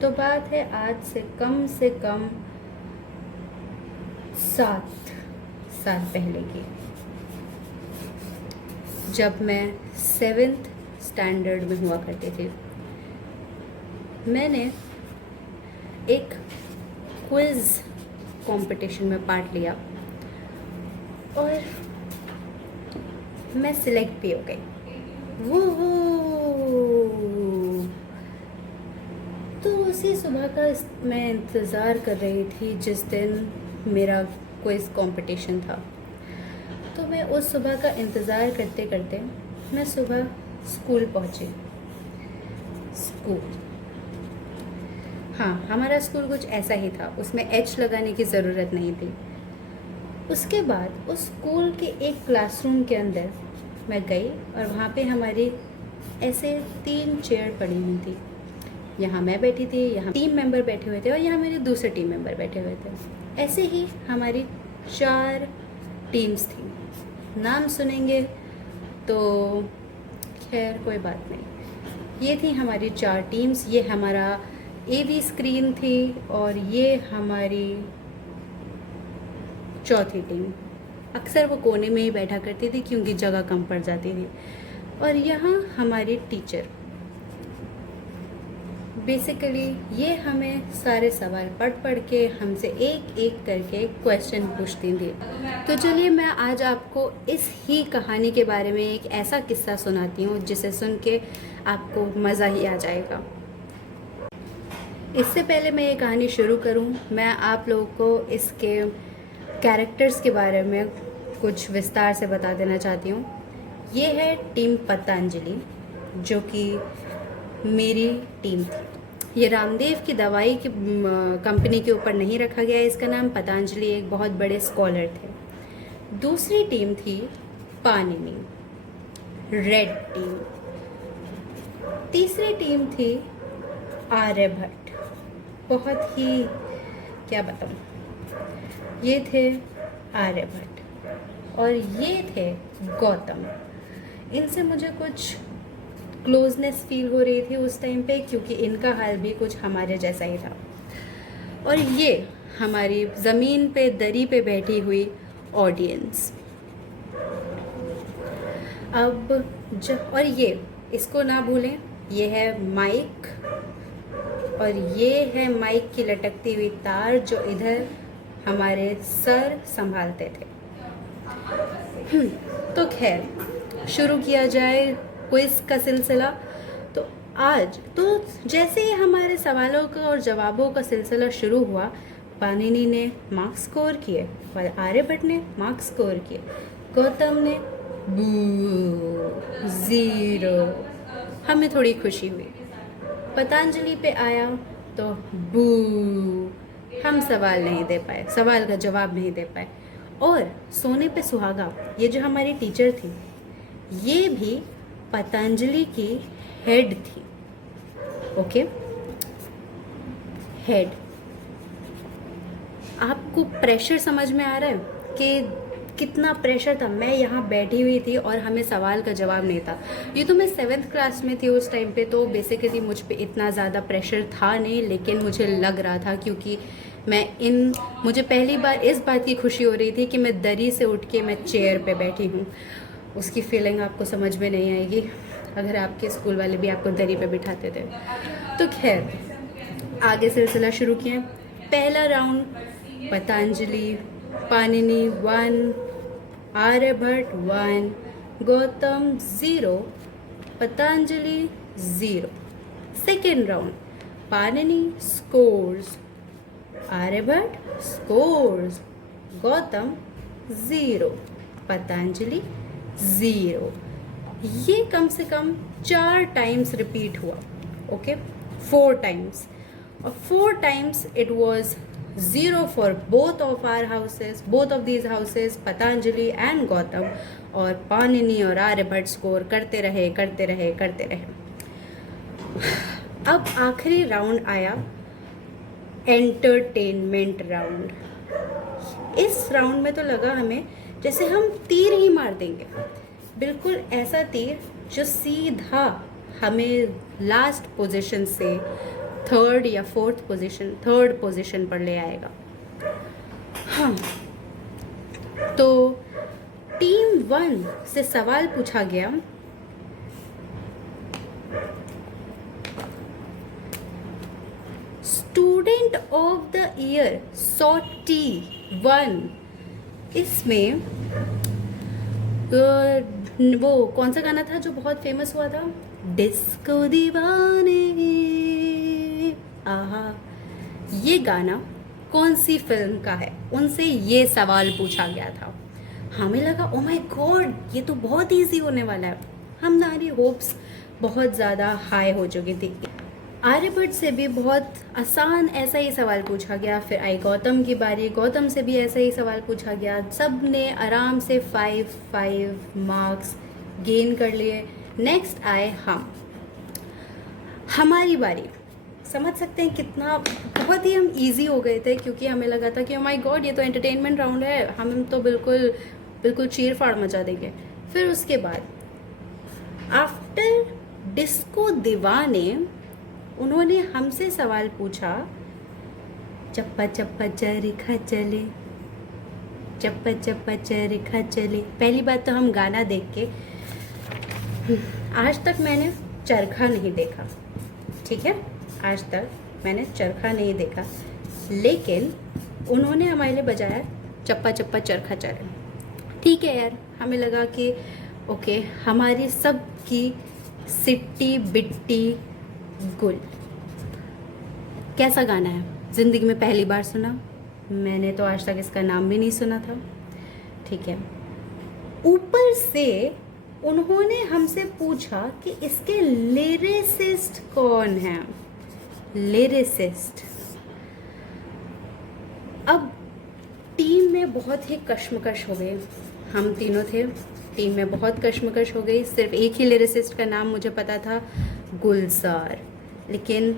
तो बात है आज से कम 7 साल पहले की, जब मैं 7th स्टैंडर्ड में हुआ करती थी। मैंने एक क्विज़ कंपटीशन में पार्ट लिया और मैं सिलेक्ट भी हो गई। वो तो उसी सुबह का मैं इंतज़ार कर रही थी जिस दिन मेरा क्विज़ कंपटीशन था। तो मैं उस सुबह का इंतज़ार करते करते मैं सुबह स्कूल पहुंची। स्कूल, हाँ, हमारा स्कूल कुछ ऐसा ही था, उसमें एच लगाने की ज़रूरत नहीं थी। उसके बाद उस स्कूल के एक क्लासरूम के अंदर मैं गई और वहाँ पे हमारी ऐसे 3 चेयर पड़ी हुई थी। यहाँ मैं बैठी थी, यहाँ टीम मेंबर बैठे हुए थे और यहाँ मेरे दूसरे टीम मेंबर बैठे हुए थे। ऐसे ही हमारी 4 टीम्स थी। नाम सुनेंगे तो खैर कोई बात नहीं। ये थी हमारी 4 टीम्स। ये हमारा एवी स्क्रीन थी और ये हमारी चौथी टीम। अक्सर वो कोने में ही बैठा करती थी क्योंकि जगह कम पड़ जाती थी। और यहाँ हमारी टीचर बेसिकली ये हमें सारे सवाल पढ़ के हमसे एक एक करके क्वेश्चन पूछती थी। तो चलिए मैं आज आपको इस ही कहानी के बारे में एक ऐसा किस्सा सुनाती हूँ जिसे सुन के आपको मज़ा ही आ जाएगा। इससे पहले मैं ये कहानी शुरू करूँ, मैं आप लोगों को इसके कैरेक्टर्स के बारे में कुछ विस्तार से बता देना चाहती हूँ। ये है टीम पतंजलि, जो कि मेरी टीम थी। ये रामदेव की दवाई की कंपनी के ऊपर नहीं रखा गया है इसका नाम। पतंजलि एक बहुत बड़े स्कॉलर थे। दूसरी टीम थी पाणिनि, रेड टीम। तीसरी टीम थी आर्यभट्ट, बहुत ही क्या बताऊँ, ये थे आर्यभट्ट और ये थे गौतम। इनसे मुझे कुछ क्लोजनेस फील हो रही थी उस टाइम पे क्योंकि इनका हाल भी कुछ हमारे जैसा ही था। और ये हमारी ज़मीन पे दरी पे बैठी हुई ऑडियंस। और ये इसको ना भूलें, ये है माइक और ये है माइक की लटकती हुई तार जो इधर हमारे सर संभालते थे। तो खैर शुरू किया जाए क्विज़ का सिलसिला। तो आज तो जैसे ही हमारे सवालों का और जवाबों का सिलसिला शुरू हुआ, पाणिनि ने मार्क्स स्कोर किए और आर्यभट्ट ने मार्क्स स्कोर किए। गौतम ने 0। हमें थोड़ी खुशी हुई। पतंजलि पे आया तो बू, हम सवाल नहीं दे पाए, सवाल का जवाब नहीं दे पाए। और सोने पे सुहागा, ये जो हमारी टीचर थी, ये भी पतंजलि की हेड थी। Okay, head. आपको प्रेशर समझ में आ रहा है कि कितना प्रेशर था। मैं यहाँ बैठी हुई थी और हमें सवाल का जवाब नहीं था। ये तो मैं 7th क्लास में थी उस टाइम पे, तो बेसिकली मुझ पे इतना ज़्यादा प्रेशर था नहीं, लेकिन मुझे लग रहा था क्योंकि मुझे पहली बार इस बात की खुशी हो रही थी कि मैं दरी से उठ के मैं चेयर पे बैठी हूँ। उसकी फीलिंग आपको समझ में नहीं आएगी अगर आपके स्कूल वाले भी आपको दरी पे बिठाते थे। तो खैर आगे सिलसिला शुरू किए। पहला round Patanjali, Panini 1, Aryabhatta 1, Gautam 0, Patanjali 0। Second round Panini scores, Aryabhatta scores, Gautam 0, Patanjali 0। ये कम से कम 4 टाइम्स रिपीट हुआ। Okay, 4 times. और 4 times it was 0 for both of our houses, both of these houses, Patanjali and Gautam. और पाणिनि और आर्यभट्ट स्कोर करते रहे। अब आखिरी राउंड आया, एंटरटेनमेंट राउंड। इस राउंड में तो लगा हमें जैसे हम तीर ही मार देंगे, बिल्कुल ऐसा तीर जो सीधा हमें लास्ट पोजीशन से थर्ड या फोर्थ पोजीशन, थर्ड पोजीशन पर ले आएगा। हाँ, तो टीम 1 से सवाल पूछा गया, student of the year SOT-1, इसमें वो कौन सा गाना था जो बहुत फेमस हुआ था, डिस्को दीवाने, आहा, ये गाना कौन सी फिल्म का है, उनसे ये सवाल पूछा गया था। हमें लगा ओ माय गॉड, ये तो बहुत इजी होने वाला है, हमारी होप्स बहुत ज़्यादा हाई हो चुकी थी। आर्यभट्ट से भी बहुत आसान ऐसा ही सवाल पूछा गया, फिर आई गौतम की बारी, गौतम से भी ऐसा ही सवाल पूछा गया, सब ने आराम से 5 मार्क्स गेन कर लिए। नेक्स्ट आए हम, हमारी बारी। समझ सकते हैं कितना बहुत ही हम इजी हो गए थे, क्योंकि हमें लगा था कि ओ माय गॉड, ये तो एंटरटेनमेंट राउंड है, हम तो बिल्कुल बिल्कुल चीर फाड़ मचा देंगे। फिर उसके बाद आफ्टर डिस्को दीवाने उन्होंने हमसे सवाल पूछा, चप्पा चप्पा चरखा चले, चप्पा चप्पा चरखा चले। पहली बात तो हम गाना देख के, आज तक मैंने चरखा नहीं देखा, ठीक है, आज तक मैंने चरखा नहीं देखा, लेकिन उन्होंने हमारे लिए बजाया चप्पा चप्पा चरखा चले। ठीक है यार, हमें लगा कि ओके, हमारी सब की सिट्टी बिट्टी गुल। कैसा गाना है, ज़िंदगी में पहली बार सुना, मैंने तो आज तक इसका नाम भी नहीं सुना था, ठीक है। ऊपर से उन्होंने हमसे पूछा कि इसके लिरिसिस्ट कौन है, लिरिसिस्ट। अब टीम में बहुत ही कश्मकश हो गई, हम तीनों थे, टीम में बहुत कश्मकश हो गई। सिर्फ एक ही लिरिसिस्ट का नाम मुझे पता था, गुलजार। लेकिन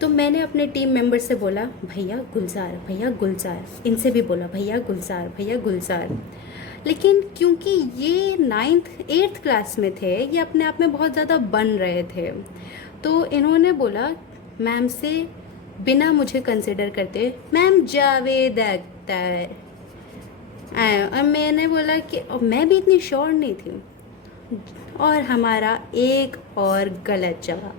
तो मैंने अपने टीम मेंबर से बोला, भैया गुलजार, भैया गुलजार, इनसे भी बोला भैया गुलजार, भैया गुलजार। लेकिन क्योंकि ये 9th 8th क्लास में थे, ये अपने आप में बहुत ज़्यादा बन रहे थे, तो इन्होंने बोला मैम से बिना मुझे कंसिडर करते, मैम जावेद अख्तर। और मैंने बोला कि मैं भी इतनी श्योर नहीं थी, और हमारा एक और गलत जवाब,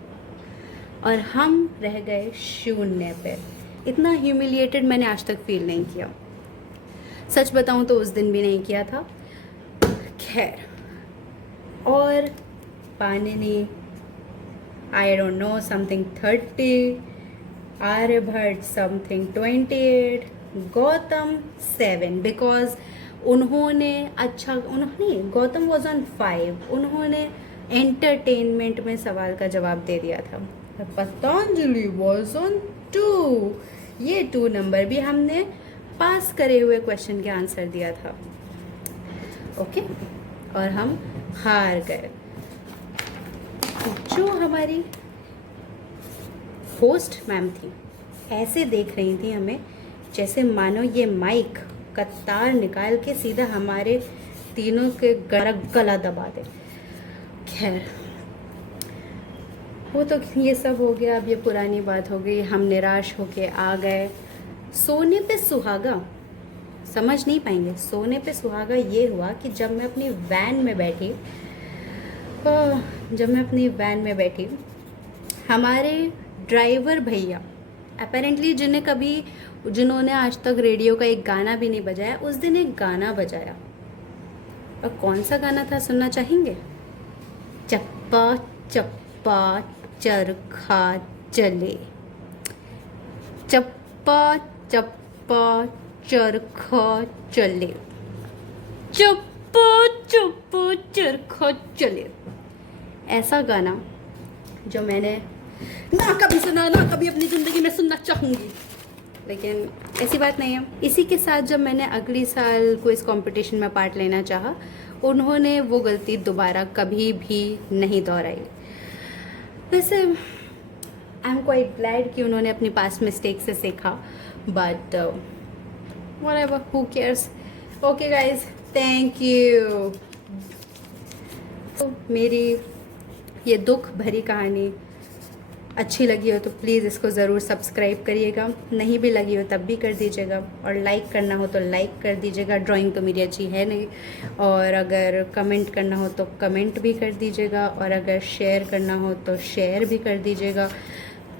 और हम रह गए 0 पे। इतना ह्यूमिलिएटेड मैंने आज तक फील नहीं किया, सच बताऊं तो उस दिन भी नहीं किया था। खैर, और Panini, I don't know, something 30, Aryabhatta something 28, Gautam 7, because उन्होंने गौतम वॉज ऑन 5, उन्होंने एंटरटेनमेंट में सवाल का जवाब दे दिया था। पतंजलि वॉज ऑन 2, ये 2 नंबर भी हमने पास करे हुए क्वेश्चन के आंसर दिया था, ओके। और हम हार गए। जो हमारी होस्ट मैम थी, ऐसे देख रही थी हमें जैसे मानो ये माइक का तार निकाल के सीधा हमारे तीनों के गला दबा दे। खैर, वो तो ये सब हो गया, अब ये पुरानी बात हो गई, हम निराश होके आ गए। सोने पे सुहागा समझ नहीं पाएंगे, सोने पे सुहागा ये हुआ कि जब मैं अपनी वैन में बैठी, हमारे ड्राइवर भैया, अपेरेंटली जिन्होंने आज तक रेडियो का एक गाना भी नहीं बजाया, उस दिन एक गाना बजाया। और कौन सा गाना था, सुनना चाहेंगे? चप्पा चप्पा चरखा चले, चप्पा चप्पा चरखा चले, चप्पा चप्पा चरखा चले। ऐसा गाना जो मैंने ना कभी सुना, ना कभी अपनी ज़िंदगी में सुनना चाहूँगी, लेकिन ऐसी बात नहीं है। इसी के साथ जब मैंने अगली साल क्विज कंपटीशन में पार्ट लेना चाहा, उन्होंने वो गलती दोबारा कभी भी नहीं दोहराई। वैसे आई एम क्वाइट ग्लैड कि उन्होंने अपनी पास्ट मिस्टेक से सीखा, but whatever, who cares. Okay guys, thank you. तो मेरी ये दुख भरी कहानी अच्छी लगी हो तो प्लीज़ इसको ज़रूर सब्सक्राइब करिएगा, नहीं भी लगी हो तब भी कर दीजिएगा, और लाइक करना हो तो लाइक कर दीजिएगा। ड्राइंग तो मेरी अच्छी है नहीं, और अगर कमेंट करना हो तो कमेंट भी कर दीजिएगा, और अगर शेयर करना हो तो शेयर भी कर दीजिएगा।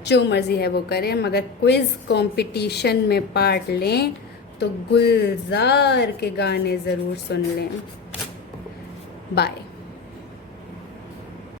जो मर्ज़ी है वो करें, मगर क्विज़ कंपटीशन में पार्ट लें तो गुलजार के गाने ज़रूर सुन लें। बाय।